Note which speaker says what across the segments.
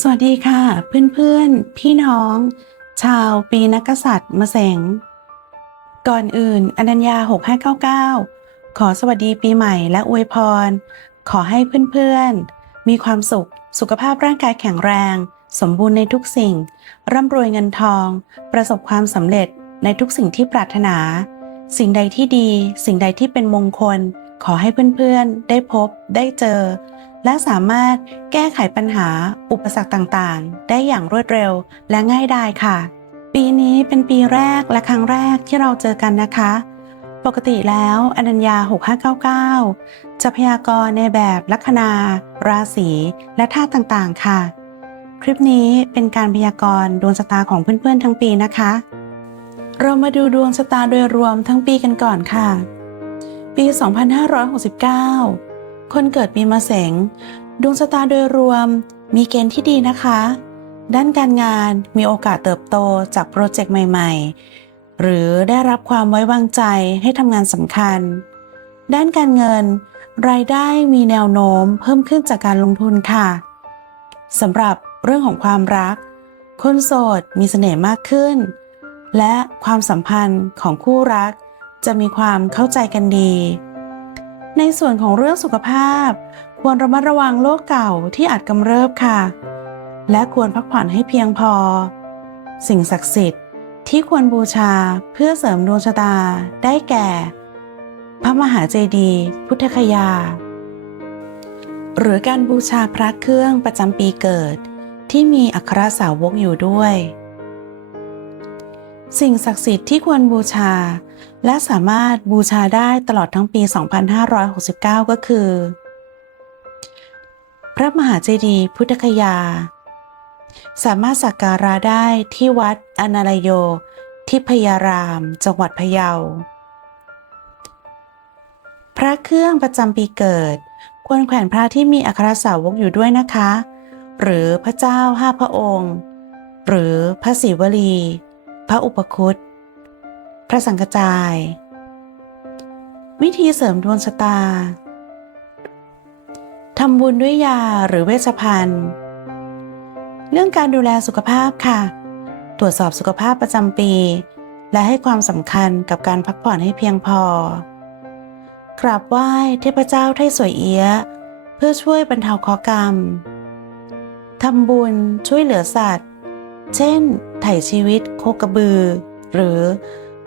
Speaker 1: สวัสดีค่ะ เพื่อนๆ พี่น้อง ชาวปีนักษัตริย์มะเสง ก่อนอื่นอนัญญา 6599 ขอสวัสดีปีใหม่และอวยพร ขอให้เพื่อนๆ มีความสุขสุขภาพร่างกายแข็งแรง สมบูรณ์ในทุกสิ่ง ร่ำรวยเงินทอง ประสบความสำเร็จในทุกสิ่งที่ปรารถนา สิ่งใดที่ดี สิ่งใดที่เป็นมงคล ขอให้เพื่อนๆ ได้พบได้เจอ และสามารถแก้ไขปัญหาอุปสรรคต่างๆ ได้อย่างรวดเร็วและง่ายดายค่ะ ปีนี้เป็นปีแรกและครั้งแรกที่เราเจอกันนะคะ ปกติแล้วอนัญญา 6599 จะพยากรณ์ในแบบลัคนา ราศีและธาตุต่างๆ ค่ะ คลิปนี้เป็นการพยากรณ์ดวงชะตาของเพื่อนๆ ทั้งปีนะคะ เรามาดูดวงชะตาโดยรวมทั้งปีกันก่อนค่ะ ปี 2569 คนเกิดปีมะเสงดวงชะตาโดยรวมมีเกณฑ์ที่ดีนะคะ ด้านการงานมีโอกาสเติบโตจากโปรเจกต์ใหม่ ๆ หรือได้รับความไว้วางใจให้ทำงานสำคัญ ด้านการเงิน รายได้มีแนวโน้มเพิ่มขึ้นจากการลงทุนค่ะสำหรับเรื่องของความรัก คนโสดมีเสน่ห์มากขึ้น และความสัมพันธ์ของคู่รัก จะมีความเข้าใจกันดี ในส่วนของเรื่องสุขภาพ ควรระมัดระวังโรคเก่าที่อาจกำเริบค่ะ และควรพักผ่อนให้เพียงพอ สิ่งศักดิ์สิทธิ์ที่ควรบูชาเพื่อเสริมดวงชะตาได้แก่ พระมหาเจดีย์พุทธคยา หรือการบูชาพระเครื่องประจำปีเกิด ที่มีอัครสาวกอยู่ด้วย สิ่งศักดิ์สิทธิ์ที่ควรบูชา และสามารถบูชาได้ตลอดทั้งปี 2569 ก็คือ พระมหาเจดีย์พุทธคยา สามารถสักการะได้ที่วัดอนาลโยที่พยาราม จังหวัดพะเยา พระเครื่องประจำปีเกิด ควรแขวนพระที่มีอัครสาวกอยู่ด้วยนะคะ หรือพระเจ้าห้าพระองค์ หรือพระศิวลี พระอุปคุต ระสังกจาย วิธีเสริมดวงชะตาทำบุญด้วยยาหรือเวชภัณฑ์ เรื่องการดูแลสุขภาพค่ะ ตรวจสอบสุขภาพประจำปี และให้ความสำคัญกับการพักผ่อนให้เพียงพอกราบไหว้เทพเจ้าไทสวยเอี้ย เพื่อช่วยบรรเทาเคราะห์กรรมทำบุญช่วยเหลือสัตว์ เช่น ไถ่ชีวิตโคกระบือ หรือ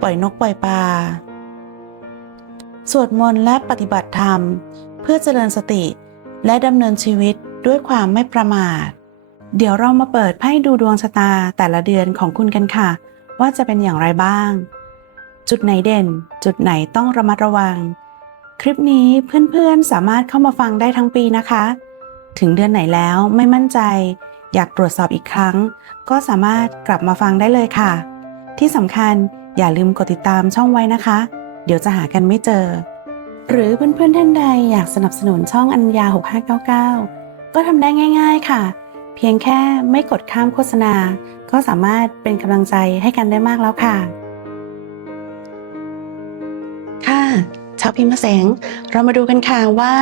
Speaker 1: ปล่อยนกปล่อยปลา สวดมนต์และปฏิบัติธรรม เพื่อเจริญสติและดำเนินชีวิตด้วยความไม่ประมาท เดี๋ยวเรามาเปิดไพ่ดูดวงชะตาแต่ละเดือนของคุณกันค่ะ ว่าจะเป็นอย่างไรบ้าง จุดไหนเด่น จุดไหนต้องระมัดระวัง คลิปนี้เพื่อนๆสามารถเข้ามาฟังได้ทั้งปีนะคะ ถึงเดือนไหนแล้วไม่มั่นใจ อยากตรวจสอบอีกครั้ง ก็สามารถกลับมาฟังได้เลยค่ะ ที่สำคัญ อย่าลืมกดติดตามช่องไว้นะคะ เดี๋ยวจะหากันไม่เจอ หรือเพื่อนๆท่านใดอยากสนับสนุนช่องอัญญา 6599 ก็ทำได้ง่าย ๆค่ะ เพียงแค่ไม่กดข้ามโฆษณา ก็สามารถเป็นกำลังใจให้กันได้มากแล้วค่ะ ค่ะชาวพิมพ์เสงเรามาดูกันค่ะว่า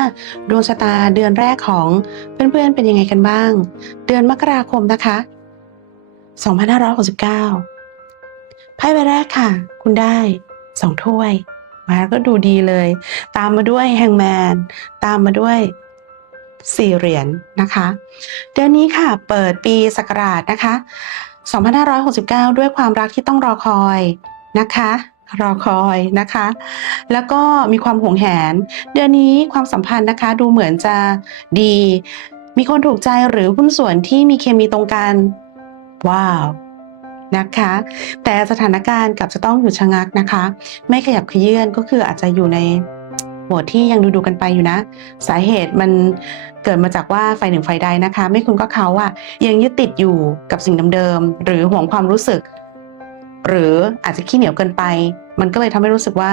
Speaker 1: ดวงชะตาเดือนแรกของเพื่อนๆเป็นยังไงกันบ้าง เดือนมกราคมนะคะ 2569 พ่ใบแรกค่ะ คุณได้สองถ้วย มาก็ดูดีเลย ตามมาด้วยแฮงแมน ตามมาด้วยสี่เหรียญนะคะ เดือนนี้ค่ะ เปิดปีศักราชนะคะ 2569 ด้วยความรักที่ต้องรอคอยนะคะ รอคอยนะคะ แล้วก็มีความหวงแหน เดือนนี้ความสัมพันธ์นะคะ ดูเหมือนจะดี มีคนถูกใจหรือหุ้นส่วนที่มีเคมีตรงกัน ว้าว นะคะ แต่สถานการณ์กลับจะต้องหยุดชะงักนะคะ ไม่ขยับขยื่นก็คืออาจจะอยู่ในโหมดที่ยังดูดูกันไปอยู่นะ สาเหตุมันเกิดมาจากว่าไฟหนึ่งไฟใดนะคะ ไม่คุณก็เขาอะยังยึดติดอยู่กับสิ่งเดิมๆหรือห่วงความรู้สึก หรืออาจจะขี้เหนียวเกินไป มันก็เลยทำให้รู้สึกว่า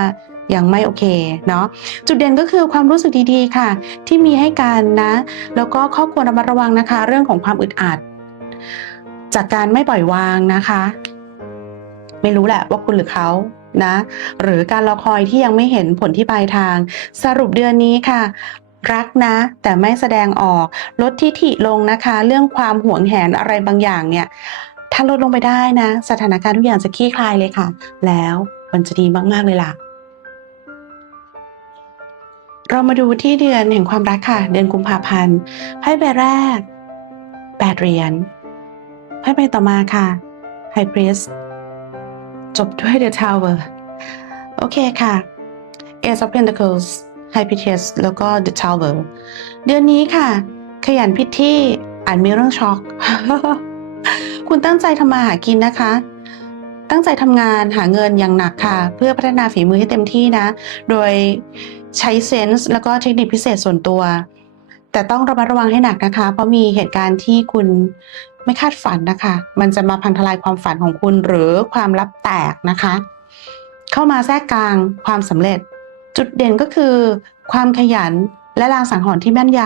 Speaker 1: ยังไม่โอเคเนาะจุดเด่นก็คือความรู้สึกดีๆค่ะ ที่มีให้กันนะ แล้วก็ข้อควรระมัดระวังนะคะ เรื่องของความอึดอัด จากการไม่ปล่อยวางนะคะ ไม่รู้แหละว่าคุณหรือเขานะ หรือการรอคอยที่ยังไม่เห็นผลที่ปลายทาง สรุปเดือนนี้ค่ะ รักนะ แต่ไม่แสดงออกลดทิฐิลงนะคะ เรื่องความหวงแหนอะไรบางอย่างเนี่ย ถ้าลดลงไปได้นะ สถานการณ์ทุกอย่างจะคลี่คลายเลยค่ะ แล้วมันจะดีมาก ๆ เลยล่ะเรามาดูที่เดือนแห่งความรักค่ะ เดือนกุมภาพันธ์ไพ่ใบแรกแปดเหรียญ ไพ่ใบต่อมาค่ะ High Priest จบด้วย The Tower โอเคค่ะ Ace of Pentacles High Priestess แล้วก็ The Tower เดือนนี้ค่ะ ขยันพิธีอ่าจมีเรื่องช็อก คุณตั้งใจทำมาหากินนะคะ ตั้งใจทำงานหาเงินอย่างหนักค่ะ เพื่อพัฒนาฝีมือให้เต็มที่นะ โดยใช้เซนส์แล้วก็เทคนิคพิเศษส่วนตัว แต่ต้องระมัดระวังให้หนักนะคะ เพราะมีเหตุการณ์ที่คุณไม่คาดฝันนะคะ มันจะมาพังทลายความฝันของคุณหรือความลับแตกนะคะ เข้ามาแทรกกลางความสำเร็จ จุดเด่นก็คือ ความขยันและลางสังหรณ์ที่แม่นย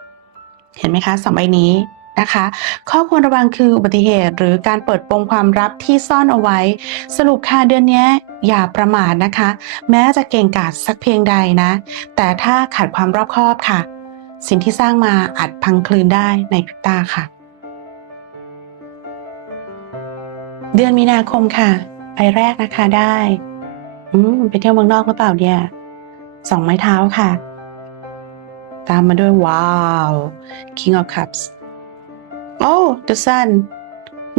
Speaker 1: ำเห็นไหมคะสองใบนี้นะคะ ข้อควรระวังคืออุบัติเหตุ หรือการเปิดโปงความลับที่ซ่อนเอาไว้ สรุปค่ะเดือนนี้อย่าประมาทนะคะ แม้จะเก่งกาจสักเพียงใดนะ แต่ถ้าขาดความรอบคอบค่ะ สิ่งที่สร้างมาอาจพังคลืนได้ในพริบตาค่ะ เดือนมีนาคมค่ะ ไปแรกนะคะได้ อืมไปเที่ยวเมืองนอกหรือเปล่าเนี่ยสองไม้เท้าค่ะ ตามมาด้วยว้าว King of Cups โอ้ The Sun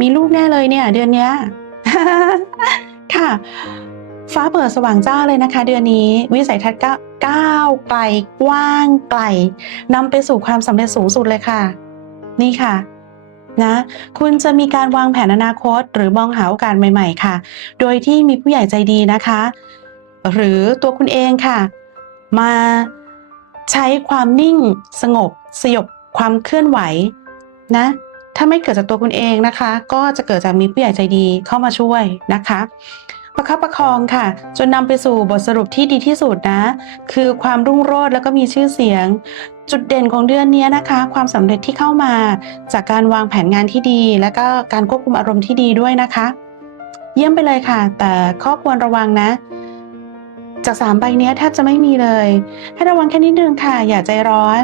Speaker 1: มีลูกแน่เลยเนี่ย เดือนเนี้ยค่ะ ฟ้าเปิดสว่างจ้าเลยนะคะ เดือนนี้วิสัยทัศน์ก้าก้าวไกลกว้างไกลนำไปสู่ความสำเร็จสูงสุดเลยค่ะ นี่ค่ะนะคุณจะมีการวางแผนอนาคต หรือมองหาโอกาสใหม่ ๆ ค่ะ โดยที่มีผู้ใหญ่ใจดีนะคะ หรือตัวคุณเองค่ะ มาใช้ความนิ่งสงบ สยบความเคลื่อนไหวนะถ้าไม่เกิดจากตัวคุณเองนะคะ ก็จะเกิดจากมีผู้ใหญ่ใจดีเข้ามาช่วยนะคะ ประคับประคองค่ะ จนนำไปสู่บทสรุปที่ดีที่สุดนะ คือความรุ่งโรจน์แล้วก็มีชื่อเสียง จุดเด่นของเดือนนี้นะคะ ความสำเร็จที่เข้ามา จากการวางแผนงานที่ดี และก็การควบคุมอารมณ์ที่ดีด้วยนะคะ เยี่ยมไปเลยค่ะ แต่ข้อควรระวังนะจากสามใบนี้แทบจะไม่มีเลย ให้ระวังแค่นิดนึงค่ะ อย่าใจร้อน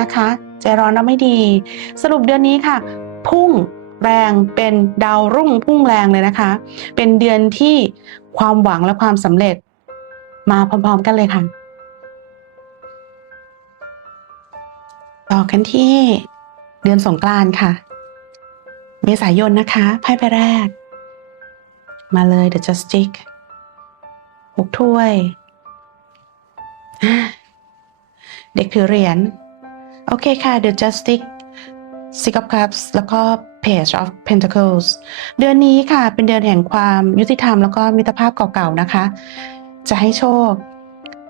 Speaker 1: นะคะ ใจร้อนแล้วไม่ดี สรุปเดือนนี้ค่ะ พุ่ง แรงเป็นดาวรุ่งพุ่งแรงเลยนะคะ เป็นเดือนที่ความหวังและความสำเร็จ มาพร้อมๆกันเลยค่ะ ต่อกันที่เดือนสงกรานต์ค่ะ เมษายนนะคะไพ่ใบแรก มาเลย The Justice หกถ้วย เด็กถือเหรียญ โอเคค่ะ The Justice Six of Cups แล้วก็ Page of Pentacles เดือนนี้ค่ะเป็นเดือนแห่งความยุติธรรมแล้วก็มิตรภาพเก่าๆนะคะ จะให้โชค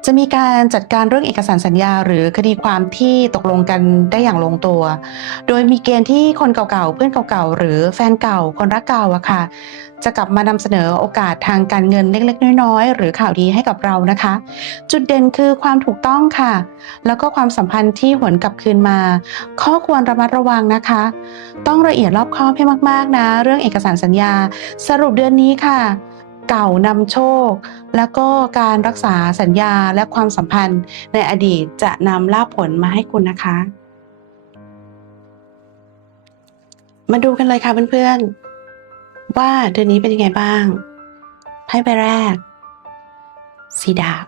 Speaker 1: จะมีการจัดการเรื่องเอกสารสัญญา หรือคดีความที่ตกลงกันได้อย่างลงตัว โดยมีเกณฑ์ที่คนเก่าๆ เพื่อนเก่าๆ หรือแฟนเก่าคนรักเก่าอะค่ะ จะกลับมานำเสนอโอกาสทางการเงินเล็กๆ น้อยๆ หรือข่าวดีให้กับเรานะคะ จุดเด่นคือความถูกต้องค่ะ แล้วก็ความสัมพันธ์ที่หวนกลับคืนมา ข้อควรระมัดระวังนะคะ ต้องละเอียดรอบคอบให้มากๆนะ เรื่องเอกสารสัญญา สรุปเดือนนี้ค่ะ เก่านำโชค แล้วก็การรักษาสัญญาและความสัมพันธ์ในอดีตจะนำลาภผลมาให้คุณนะคะ มาดูกันเลยค่ะเพื่อนๆ ว่าเดือนนี้เป็นยังไงบ้างไพ่ใบแรกสีดาบ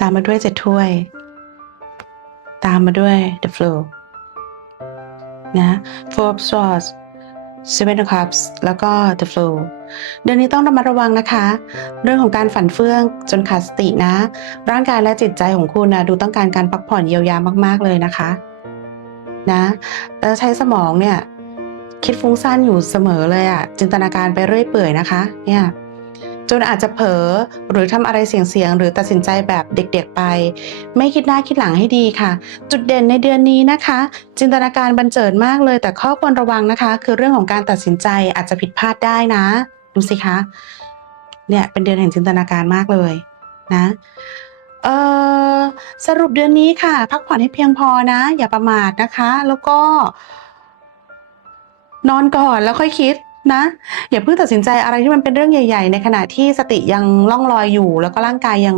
Speaker 1: ตามมาด้วยเจ็ดถ้วย ตามมาด้วย The Flow นะ Four of Swords Seven of Cups แล้วก็ The Flow เดือนนี้ต้องระมัดระวังนะคะ เรื่องของการฝันเฟื่องจนขาดสตินะ ร่างกายและจิตใจของคุณนะดูต้องการการพักผ่อนเยียวยามาก ๆ เลยนะคะ นะแล้วใช้สมองเนี่ย คิดฟุ้งซ่านอยู่เสมอเลยอะจินตนาการไปเรื่อยเปื่อยนะคะ เนี่ย จนอาจจะเผลอหรือทำอะไรเสี่ยงๆหรือตัดสินใจแบบเด็กๆไป ไม่คิดหน้าคิดหลังให้ดีค่ะ จุดเด่นในเดือนนี้นะคะ จินตนาการบันเจิดมากเลย แต่ข้อควรระวังนะคะ คือเรื่องของการตัดสินใจอาจจะผิดพลาดได้นะ ดูสิคะเนี่ยเป็นเดือนแห่งจินตนาการมากเลยนะเอ่อสรุปเดือนนี้ค่ะ พักผ่อนให้เพียงพอนะ อย่าประมาทนะคะ แล้วก็ นอนก่อนแล้วค่อยคิด นะ อย่าเพิ่งตัดสินใจอะไรที่มันเป็นเรื่องใหญ่ ๆ ในขณะที่สติยังล่องลอยอยู่ แล้วก็ร่างกายยัง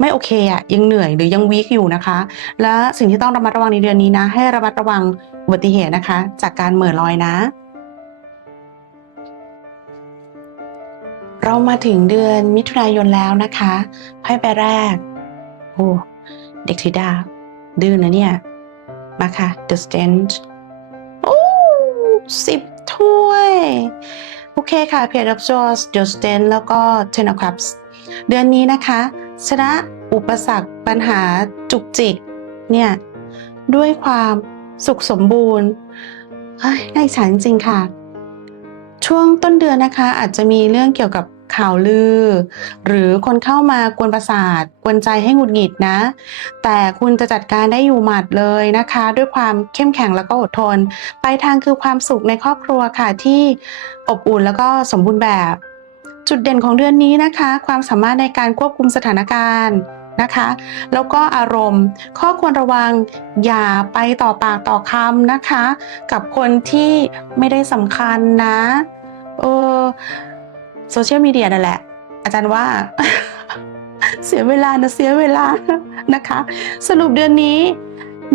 Speaker 1: ไม่โอเคอะยังเหนื่อยหรือยังวีคอยู่นะคะ และสิ่งที่ต้องระมัดระวังในเดือนนี้นะ ให้ระมัดระวังอุบัติเหตุนะคะ จากการเหม่อลอยนะ เรามาถึงเดือนมิถุนายนแล้วนะคะไพ่ใบแรกโอ้เด็กธิดา ดื้อนะเนี่ย มาค่ะ The Stand โอ้สิบ ถ้วย โอเคค่ะ Page of Swords The Stand แล้วก็ Ten of Cups เดือนนี้นะคะ ชนะอุปสรรคปัญหาจุกจิกเนี่ย ด้วยความสุขสมบูรณ์เฮ้ยน่าอิจฉาจริงๆค่ะ ช่วงต้นเดือนนะคะ อาจจะมีเรื่องเกี่ยวกับ ข่าวลือ หรือคนเข้ามากวนประสาท กวนใจให้หงุดหงิดนะ แต่คุณจะจัดการได้อยู่หมัดเลยนะคะ ด้วยความเข้มแข็งแล้วก็อดทนปลายทางคือความสุขในครอบครัวค่ะที่อบอุ่นแล้วก็สมบูรณ์แบบ จุดเด่นของเดือนนี้นะคะ ความสามารถในการควบคุมสถานการณ์นะคะ แล้วก็อารมณ์ ข้อควรระวังอย่าไปต่อปากต่อคำนะคะ กับคนที่ไม่ได้สำคัญนะ เออ โซเชียลมีเดียนั่นแหละ อาจารย์ว่า เสียเวลานะเสียเวลานะคะ สรุปเดือนนี้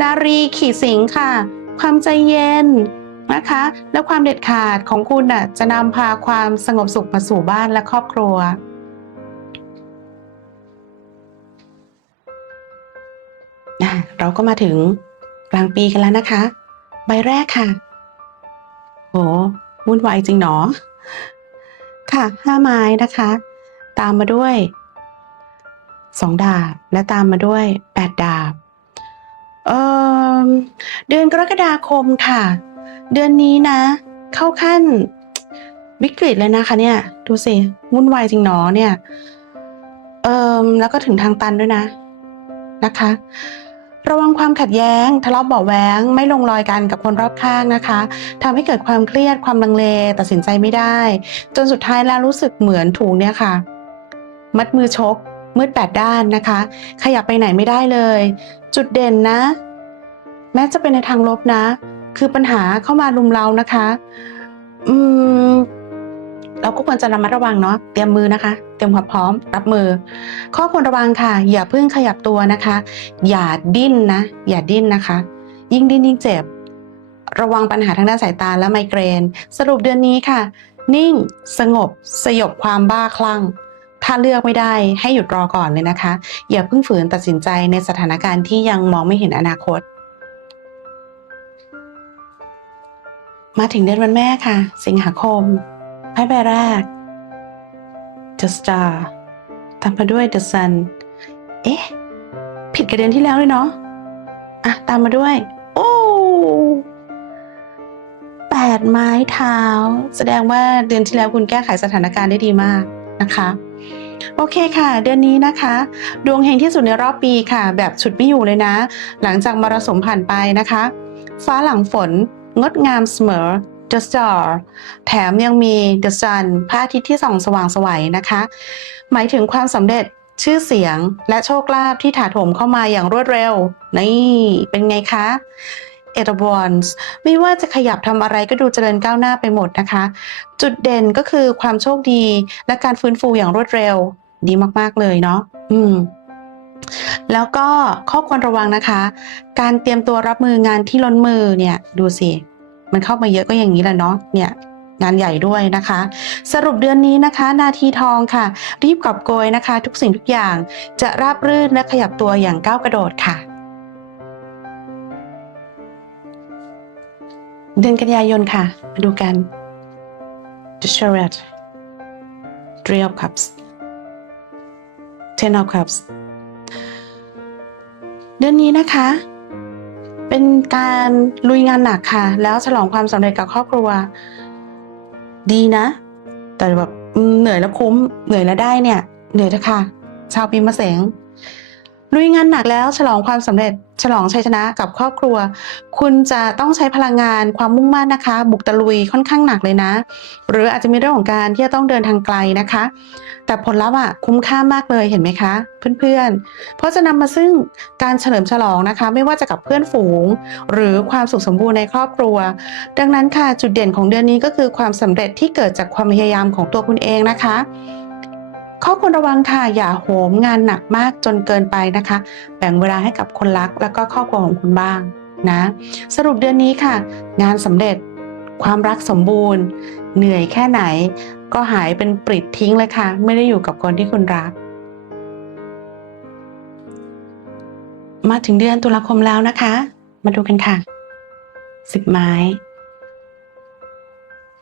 Speaker 1: นารีขี่สิงค่ะ ความใจเย็นนะคะ และความเด็ดขาดของคุณน่ะจะนำพาความสงบสุขมาสู่บ้านและครอบครัวอะเราก็มาถึงกลางปีกันแล้วนะคะ ใบแรกค่ะ โหวุ่นวายจริงหนอ ค่ะห้าไม้นะคะ ตามมาด้วยสองดาบ และตามมาด้วยแปดดาบเออเดือนกรกฎาคมค่ะ เดือนนี้นะ เข้าขั้นวิกฤตเลยนะคะ เนี่ย ดูสิวุ่นวายจริงหนอเนี่ย เอิมแล้วก็ถึงทางตันด้วยนะนะคะ ระวังความขัดแย้ง ทะเลาะเบาะแว้งไม่ลงรอยกันกับคนรอบข้างนะคะทำให้เกิดความเครียดความลังเล ตัดสินใจไม่ได้ จนสุดท้ายแล้วรู้สึกเหมือนถูกเนี่ยค่ะ มัดมือชก มืดแปดด้านนะคะ ขยับไปไหนไม่ได้เลย จุดเด่นนะ แม้จะเป็นในทางลบนะ คือปัญหาเข้ามารุมเรานะคะ อืม เราก็ควรจะระมัดระวังเนาะเตรียมมือนะคะ เตรียมความพร้อมรับมือ ข้อควรระวังค่ะ อย่าเพิ่งขยับตัวนะคะ อย่าดิ้นนะ อย่าดิ้นนะคะ ยิ่งดิ้นยิ่งเจ็บ ระวังปัญหาทางด้านสายตาและไมเกรน สรุปเดือนนี้ค่ะ นิ่ง สงบ สยบความบ้าคลั่งถ้าเลือกไม่ได้ให้หยุดรอก่อนเลยนะคะ อย่าเพิ่งฝืนตัดสินใจในสถานการณ์ที่ยังมองไม่เห็นอนาคต มาถึงเดือนวันแม่ค่ะ สิงหาคม พ่ใบแรก The Star ตามมาด้วย The Sun เอ๊ะ ผิดกับเดือนที่แล้วเลยเนาะอะ ตามมาด้วย โอ้แปดไม้เท้า แสดงว่าเดือนที่แล้วคุณแก้ไขสถานการณ์ได้ดีมากนะคะโอเคค่ะ เดือนนี้นะคะ ดวงเฮงที่สุดในรอบปีค่ะ แบบฉุดไม่อยู่เลยนะ หลังจากมรสุมผ่านไปนะคะ ฟ้าหลังฝนงดงามเสมอ The Star แถมยังมี The Sun พระอาทิตย์ที่ส่องสว่างสวัยนะคะ หมายถึงความสำเร็จชื่อเสียงและโชคลาภที่ถาโถมเข้ามาอย่างรวดเร็ว นี่เป็นไงคะเอ b บอนส์ไม่ว่าจะขยับทำอะไรก็ดูเจริญก้าวหน้าไปหมดนะคะ จุดเด่นก็คือความโชคดีและการฟื้นฟูอย่างรวดเร็ว ดีมากๆเลยเนาะอืมแล้วก็ข้อควรระวังนะคะ การเตรียมตัวรับมืองานที่ล้นมือเนี่ย ดูสิ มันเข้ามาเยอะก็อย่างนี้แหละเนาะเนี่ยงานใหญ่ด้วยนะคะ สรุปเดือนนี้นะคะ นาทีทองค่ะ รีบกอบโกยนะคะ ทุกสิ่งทุกอย่างจะราบรื่นและขยับตัวอย่างก้าวกระโดดค่ะ เดือนกันยายนค่ะ มาดูกัน The Chariot Three of Cups Ten of Cups เดือนนี้นะคะ เป็นการลุยงานหนักค่ะ แล้วฉลองความสำเร็จกับครอบครัว ดีนะ แต่แบบเหนื่อยแล้วคุ้ม เหนื่อยแล้วได้เนี่ย เหนื่อยเถอะค่ะ ชาวปีมะเสง ลุยงานหนักแล้วฉลองความสำเร็จ ฉลองชัยชนะกับครอบครัว คุณจะต้องใช้พลังงานความมุ่งมั่นนะคะ บุกตะลุยค่อนข้างหนักเลยนะ หรืออาจจะมีเรื่องของการที่จะต้องเดินทางไกลนะคะ แต่ผลลัพธ์อะคุ้มค่ามากเลยเห็นไหมคะ เพื่อนๆ เพราะจะนำมาซึ่งการเฉลิมฉลองนะคะ ไม่ว่าจะกับเพื่อนฝูง หรือความสุขสมบูรณ์ในครอบครัว ดังนั้นค่ะจุดเด่นของเดือนนี้ก็คือความสำเร็จที่เกิดจากความพยายามของตัวคุณเองนะคะ ข้อควรระวังค่ะ อย่าโหมงานหนักมากจนเกินไปนะคะ แบ่งเวลาให้กับคนรัก แล้วก็ครอบครัวของคุณบ้างนะ สรุปเดือนนี้ค่ะ งานสำเร็จความรักสมบูรณ์ เหนื่อยแค่ไหน ก็หายเป็นปลิดทิ้งเลยค่ะ ไม่ได้อยู่กับคนที่คุณรัก มาถึงเดือนตุลาคมแล้วนะคะ มาดูกันค่ะสิบไม้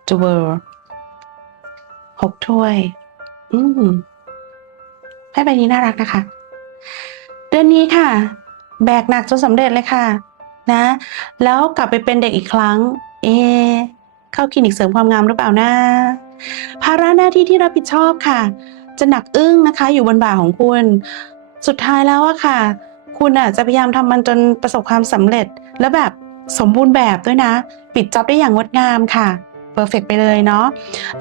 Speaker 1: จูเวอร์หกถ้วย อืมไพ่ใบนี้น่ารักนะคะ เดือนนี้ค่ะ แบกหนักจนสำเร็จเลยค่ะ นะ แล้วกลับไปเป็นเด็กอีกครั้ง เอ เข้าคลินิกเสริมความงามหรือเปล่านะภาระหน้าที่ที่รับผิดชอบค่ะ จะหนักอึ้งนะคะ อยู่บนบ่าของคุณ สุดท้ายแล้วอะค่ะ คุณอะจะพยายามทำมันจนประสบความสำเร็จ แล้วแบบสมบูรณ์แบบด้วยนะ ปิดจ็อบได้อย่างงดงามค่ะ เพอร์เฟกไปเลยเนาะ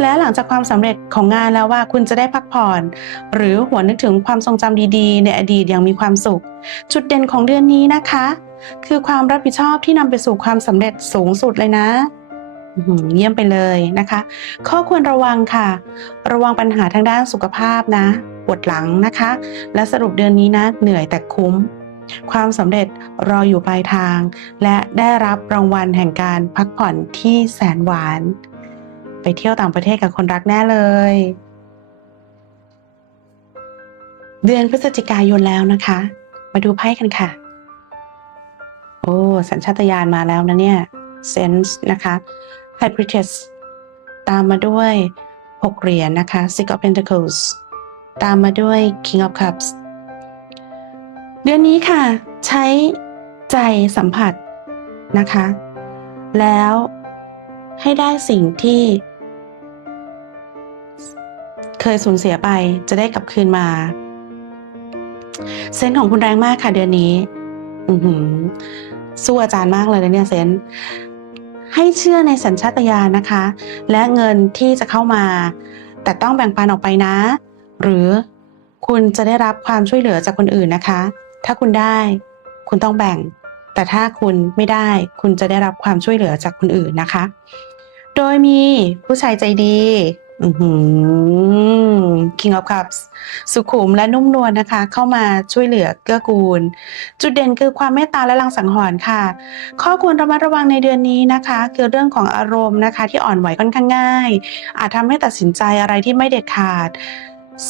Speaker 1: และหลังจากความสำเร็จของงานแล้วว่าคุณจะได้พักผ่อน หรือหวนนึกถึงความทรงจำดีๆ ในอดีตอย่างมีความสุข จุดเด่นของเดือนนี้นะคะ คือความรับผิดชอบที่นำไปสู่ความสำเร็จสูงสุดเลยนะเยี่ยมไปเลยนะคะ ข้อควรระวังค่ะ ระวังปัญหาทางด้านสุขภาพนะ ปวดหลังนะคะ และสรุปเดือนนี้นะ เหนื่อยแต่คุ้ม ความสำเร็จรออยู่ปลายทาง และได้รับรางวัลแห่งการพักผ่อนที่แสนหวาน ไปเที่ยวต่างประเทศกับคนรักแน่เลย เดือนพฤศจิกายนแล้วนะคะ มาดูไพ่กันค่ะ โอ้ สัญชาตญาณมาแล้วนะเนี่ย sense นะคะ h y p r i t e s ตามมาด้วย 6 เหรียญนะคะ Six of Pentacles ตามมาด้วย King of Cups เดือนนี้ค่ะ ใช้ใจสัมผัสนะคะ แล้วให้ได้สิ่งที่ เคยสูญเสียไปจะได้กลับคืนมา เซนส์ของคุณแรงมากค่ะ เดือนนี้ อือหือสู้อาจารย์มากเลยนะเนี่ยเซนส์ให้เชื่อในสัญชาตญาณนะคะ และเงินที่จะเข้ามา แต่ต้องแบ่งปันออกไปนะ หรือคุณจะได้รับความช่วยเหลือจากคนอื่นนะคะ ถ้าคุณได้ คุณต้องแบ่ง แต่ถ้าคุณไม่ได้ คุณจะได้รับความช่วยเหลือจากคนอื่นนะคะ โดยมีผู้ชายใจดีอืออ King of Cups สุขุมและนุ่มนวลนะคะ เข้ามาช่วยเหลือเกื้อกูล จุดเด่นคือความเมตตาและรังสังหรณ์ค่ะ ข้อควรระมัดระวังในเดือนนี้นะคะ คือเรื่องของอารมณ์นะคะ ที่อ่อนไหวค่อนข้างง่าย อาจทำให้ตัดสินใจอะไรที่ไม่เด็ดขาด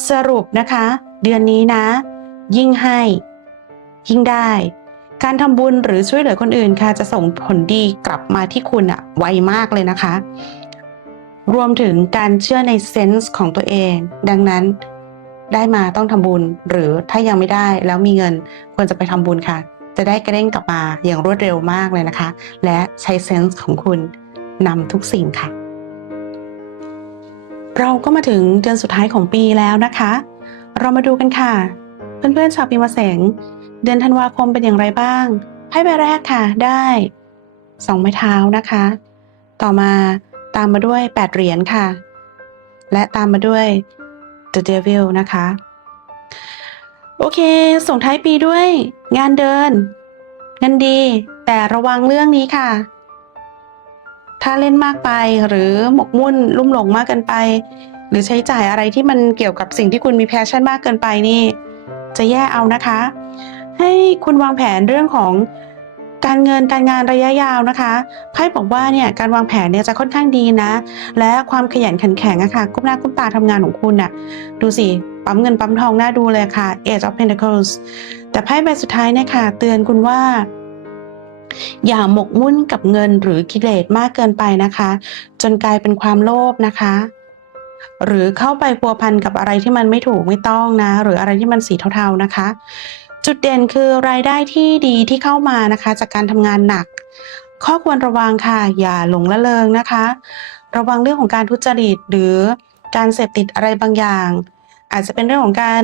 Speaker 1: สรุปนะคะ เดือนนี้นะ ยิ่งให้ ยิ่งได้ การทำบุญหรือช่วยเหลือคนอื่นค่ะ จะส่งผลดีกลับมาที่คุณอะไวมากเลยนะคะ รวมถึงการเชื่อในเซนส์ของตัวเอง ดังนั้นได้มาต้องทำบุญ หรือถ้ายังไม่ได้แล้วมีเงินควรจะไปทำบุญค่ะ จะได้กระเด้งกลับมาอย่างรวดเร็วมากเลยนะคะ และใช้เซนส์ของคุณนำทุกสิ่งค่ะ เราก็มาถึงเดือนสุดท้ายของปีแล้วนะคะ เรามาดูกันค่ะ เพื่อนๆชาวปีมะเสง เดือนธันวาคมเป็นอย่างไรบ้างไพ่ใบแรกค่ะได้สองไม้เท้านะคะ ต่อมาตามมาด้วย8เหรียญค่ะ และตามมาด้วย The Devil นะคะ โอเค ส่งท้ายปีด้วย งานเดินเงินดี แต่ระวังเรื่องนี้ค่ะ ถ้าเล่นมากไปหรือหมกมุ่นลุ่มหลงมากเกินไป หรือใช้จ่ายอะไรที่มันเกี่ยวกับสิ่งที่คุณมีแพชชั่นมากเกินไปนี่ จะแย่เอานะคะ ให้คุณวางแผนเรื่องของการเงินการงานระยะยาวนะคะไพ่บอกว่าเนี่ยการวางแผนเนี่ยจะค่อนข้างดีนะ และความขยันขันแข็งอะค่ะก้มหน้าก้มตาทำงานของคุณน่ะดูสิปั๊มเงินปั๊มทองน่าดูเลยค่ะ Age of Pentacles แต่ไพ่ใบสุดท้ายเนี่ยค่ะ เตือนคุณว่า อย่าหมกมุ่นกับเงินหรือกิเลสมากเกินไปนะคะ จนกลายเป็นความโลภนะคะ หรือเข้าไปพัวพันกับอะไรที่มันไม่ถูกไม่ต้องนะ หรืออะไรที่มันสีเทาๆนะคะ จุดเด่นคือรายได้ที่ดีที่เข้ามานะคะ จากการทำงานหนัก ข้อควรระวังค่ะ อย่าหลงละเลงนะคะ ระวังเรื่องของการทุจริตหรือการเสพติดอะไรบางอย่าง อาจจะเป็นเรื่องของการ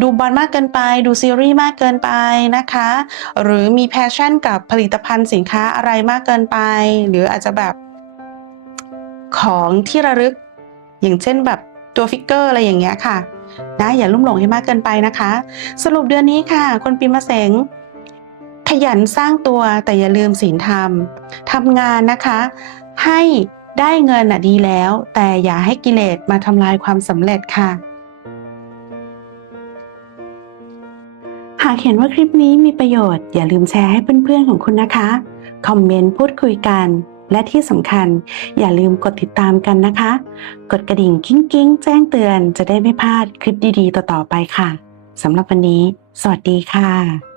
Speaker 1: ดูบอลมากเกินไป ดูซีรีส์มากเกินไปนะคะ หรือมีแพชชั่นกับผลิตภัณฑ์สินค้าอะไรมากเกินไป หรืออาจจะแบบของที่ระลึกอย่างเช่นแบบตัวฟิกเกอร์อะไรอย่างเงี้ยค่ะ นะอย่าลุ่มหลงให้มากเกินไปนะคะ สรุปเดือนนี้ค่ะ คนปีมะเสงขยันสร้างตัวแต่อย่าลืมศีลธรรมทำงานนะคะ ให้ได้เงินน่ะดีแล้ว แต่อย่าให้กิเลสมาทำลายความสำเร็จค่ะ หากเห็นว่าคลิปนี้มีประโยชน์ อย่าลืมแชร์ให้เพื่อนๆของคุณนะคะ คอมเมนต์พูดคุยกัน และที่สำคัญอย่าลืมกดติดตามกันนะคะ กดกระดิ่งกิ้งกิ้งแจ้งเตือนจะได้ไม่พลาดคลิปดีๆ ต่อๆไปค่ะสำหรับวันนี้ สวัสดีค่ะ